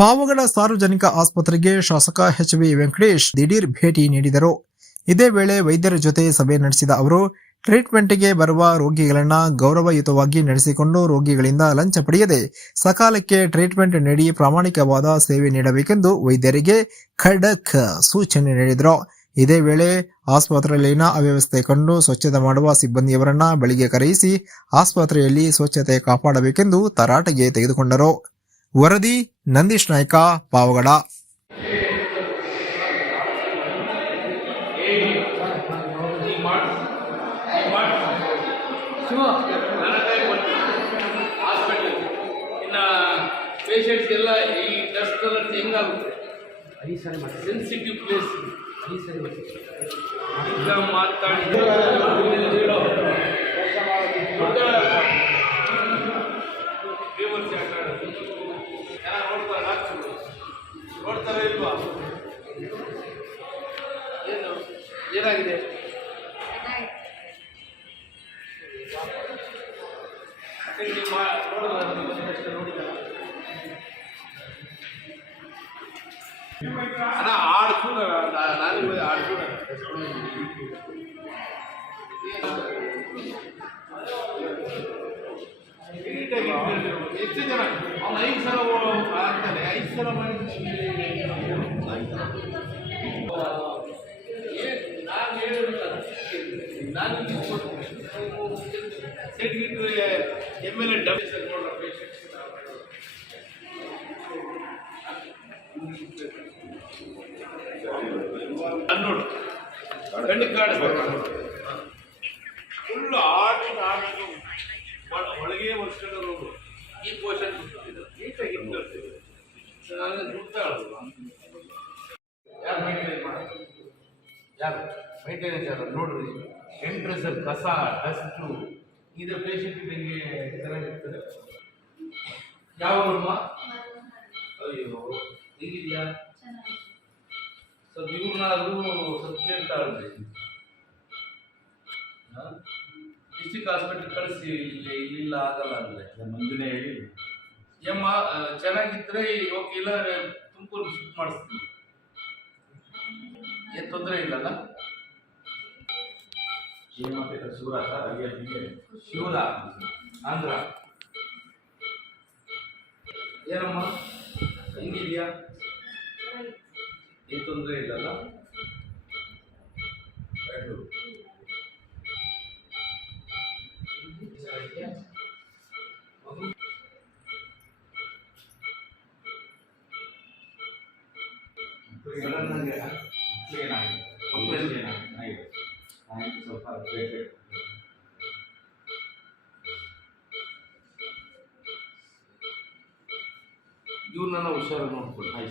ಪಾವಗಡ ಸಾರ್ವಜನಿಕ ಆಸ್ಪತ್ರೆಗೆ ಶಾಸಕ ಎಚ್.ವಿ. ವೆಂಕಟೇಶ್ ದಿಢೀರ್ ಭೇಟಿ ನೀಡಿದರು. ಇದೇ ವೇಳೆ ವೈದ್ಯರ ಜೊತೆ ಸಭೆ ನಡೆಸಿದ ಅವರು ಟ್ರೀಟ್ಮೆಂಟ್ಗೆ ಬರುವ ರೋಗಿಗಳನ್ನು ಗೌರವಯುತವಾಗಿ ನಡೆಸಿಕೊಂಡು ರೋಗಿಗಳಿಂದ ಲಂಚ ಪಡೆಯದೆ ಸಕಾಲಕ್ಕೆ ಟ್ರೀಟ್ಮೆಂಟ್ ನೀಡಿ ಪ್ರಾಮಾಣಿಕವಾದ ಸೇವೆ ನೀಡಬೇಕೆಂದು ವೈದ್ಯರಿಗೆ ಖಡಕ್ ಸೂಚನೆ ನೀಡಿದರು. ಇದೇ ವೇಳೆ ಆಸ್ಪತ್ರೆಯಲ್ಲಿನ ಅವ್ಯವಸ್ಥೆ ಕಂಡು ಸ್ವಚ್ಛತೆ ಮಾಡುವ ಸಿಬ್ಬಂದಿಯವರನ್ನ ಬೆಳಿಗ್ಗೆ ಕರೆಯಿಸಿ ಆಸ್ಪತ್ರೆಯಲ್ಲಿ ಸ್ವಚ್ಛತೆ ಕಾಪಾಡಬೇಕೆಂದು ತರಾಟೆಗೆ ತೆಗೆದುಕೊಂಡರು. ವರದಿ ನಂದೀಶ್ ನಾಯ್ಕ, ಪಾವಗಡ. ಪೇಷಂಟ್ಸ್ಗೆಲ್ಲ ಈ ಡಸ್ಟ್ ಕಲರ್ಸ್ ಹೆಂಗಾಗುತ್ತೆ, ಸೆನ್ಸಿಟಿವ್ ಪ್ಲೇಸ್ ಈಗ ಮಾತಾಡಿ ನೋಡ್ತಾರೆ ಇಲ್ವಾ? ಏನು ಏನಾಗಿದೆ? ಅಣ್ಣ ಆಡ್ಸು, ನಾನು ಆಡ್ಸು ಎಷ್ಟು ಜನ ಅವ್ನು 5 ಸಲ ಆಗ್ತಾನೆ, 5 ಸಲ ಮಾಡಿ ನಾನು ಹೇಳಿಲ್ಲ. ನಾನು MLA ಡಬ್ ನೋಡ್ರ ಪೇಷಂಟ್ಸ್ ನೋಡಿ ಕಣ್ಣು ಕಾಣಿಸ್ಬೇಕು. ಫುಲ್ ಆಟು ಒಳಗೆ ವರ್ಷಗಳು ಈ ಪೋಷನ್ ನೀಟಾಗಿ ನಾನು ದುಡ್ಡು ಯಾರು ಮೈಂಟೈನ್ ಮಾಡೋದು? ಯಾರು ಮೈಂಟೈನೆನ್ಸ್ ಯಾರು ನೋಡ್ರಿ? ಎಂಟ್ರೆನ್ಸಲ್ಲಿ ಕಸ ಡಸ್ಟು ಇದು ಪೇಷಂಟ್ ನಿಮಗೆ ಚೆನ್ನಾಗಿರ್ತದೆ. ಯಾವ ರೂಮ? ಅಯ್ಯೋ ಹೇಗಿದೆಯಾ? ಸ್ವಲ್ಪ ಇವ್ರನ್ನಾದ್ರೂ ಸ್ವಲ್ಪ ಕೇಳ್ತಾಳ್ರಿ. ಡಿಸ್ಟಿಕ್ ಹಾಸ್ಪಿಟಲ್ ಕಳಿಸಿ, ಇಲ್ಲಿಲ್ಲ ಆಗಲ್ಲ ಅಂದರೆ ಮುಂದಿನ ಹೇಳಿ ಏಮ್ಮ ಚೆನ್ನಾಗಿದ್ರೆ ಓಕೆ, ಇಲ್ಲ ತುಮಕೂರು ಶಿಫ್ಟ್ ಮಾಡಿಸ್ತೀವಿ, ಏನು ತೊಂದರೆ ಇಲ್ಲಲ್ಲ? ಶಿವರ ಶಿವರ ಆಂಧ್ರ ಏನಮ್ಮ ಹೆಂಗಿದೆಯಾ? ಏನು ತೊಂದರೆ ಇಲ್ಲಲ್ಲ? ಇವ್ರನ್ನ ಹುಷಾರು ನೋಡ್ಕೊಳ್ಳಿ.